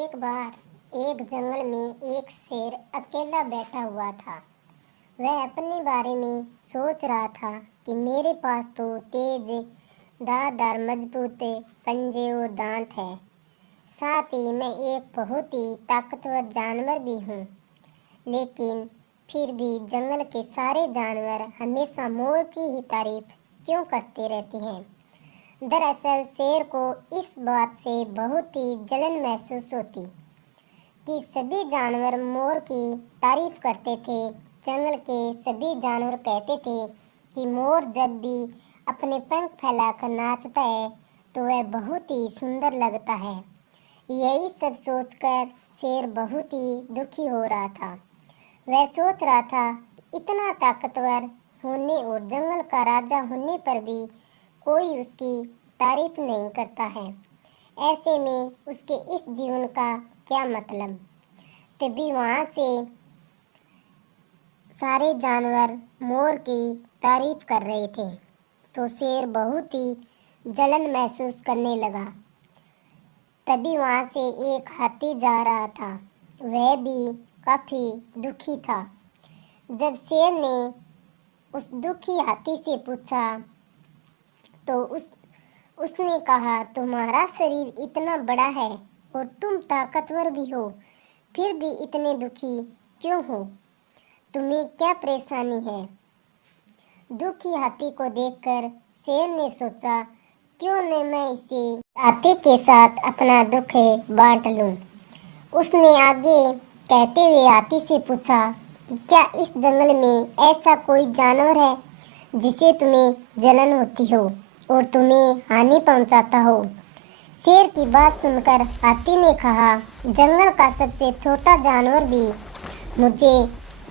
एक बार एक जंगल में एक शेर अकेला बैठा हुआ था। वह अपने बारे में सोच रहा था कि मेरे पास तो तेज धारदार मजबूत पंजे और दांत है। साथ ही मैं एक बहुत ही ताकतवर जानवर भी हूँ। लेकिन फिर भी जंगल के सारे जानवर हमेशा मोर की ही तारीफ क्यों करते रहते हैं। दरअसल शेर को इस बात से बहुत ही जलन महसूस होती कि सभी जानवर मोर की तारीफ करते थे। जंगल के सभी जानवर कहते थे कि मोर जब भी अपने पंख फैलाकर नाचता है तो वह बहुत ही सुंदर लगता है। यही सब सोचकर शेर बहुत ही दुखी हो रहा था। वह सोच रहा था इतना ताकतवर होने और जंगल का राजा होने पर भी कोई उसकी तारीफ नहीं करता है। ऐसे में उसके इस जीवन का क्या मतलब। तभी वहाँ से सारे जानवर मोर की तारीफ कर रहे थे तो शेर बहुत ही जलन महसूस करने लगा। तभी वहाँ से एक हाथी जा रहा था। वह भी काफी दुखी था। जब शेर ने उस दुखी हाथी से पूछा तो उसने कहा, तुम्हारा शरीर इतना बड़ा है और तुम ताकतवर भी हो, फिर भी इतने दुखी क्यों हो? तुम्हें क्या परेशानी है? दुखी हाथी को देखकर शेर ने सोचा, क्यों न मैं इसे हाथी के साथ अपना दुख बांट लूं। उसने आगे कहते हुए हाथी से पूछा कि क्या इस जंगल में ऐसा कोई जानवर है जिसे तुम्हें जलन होती हो और तुम्हें हानि पहुंचाता हो? शेर की बात सुनकर हाथी ने कहा, जंगल का सबसे छोटा जानवर भी मुझे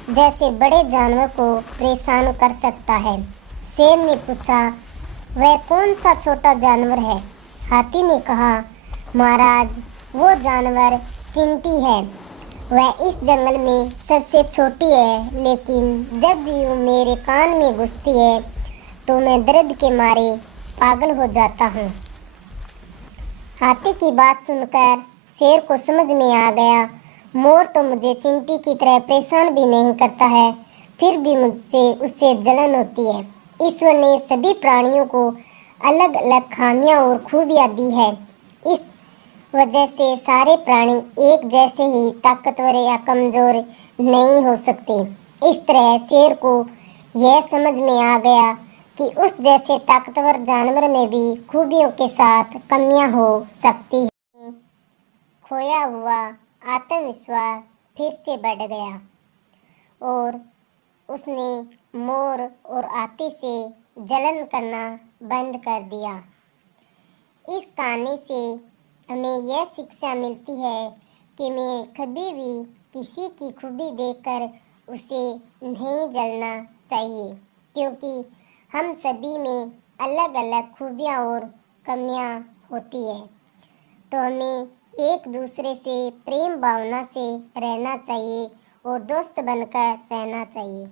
जैसे बड़े जानवर को परेशान कर सकता है। शेर ने पूछा, वह कौन सा छोटा जानवर है? हाथी ने कहा, महाराज, वो जानवर चींटी है। वह इस जंगल में सबसे छोटी है, लेकिन जब भी वो मेरे कान में घुसती है तो मैं दर्द के मारे पागल हो जाता हूँ। हाथी की बात सुनकर शेर को समझ में आ गया, मोर तो मुझे चींटी की तरह परेशान भी नहीं करता है, फिर भी मुझे उससे जलन होती है। ईश्वर ने सभी प्राणियों को अलग अलग खामियां और खूबियां दी है। इस वजह से सारे प्राणी एक जैसे ही ताकतवर या कमजोर नहीं हो सकते। इस तरह शेर को यह समझ में आ गया कि उस जैसे ताकतवर जानवर में भी खूबियों के साथ कमियां हो सकती हैं। खोया हुआ आत्मविश्वास फिर से बढ़ गया और उसने मोर और हाथी से जलन करना बंद कर दिया। इस कहानी से हमें यह शिक्षा मिलती है कि हमें कभी भी किसी की खूबी देखकर उसे नहीं जलना चाहिए, क्योंकि हम सभी में अलग अलग खूबियाँ और कमियाँ होती है। तो हमें एक दूसरे से प्रेम भावना से रहना चाहिए और दोस्त बनकर रहना चाहिए।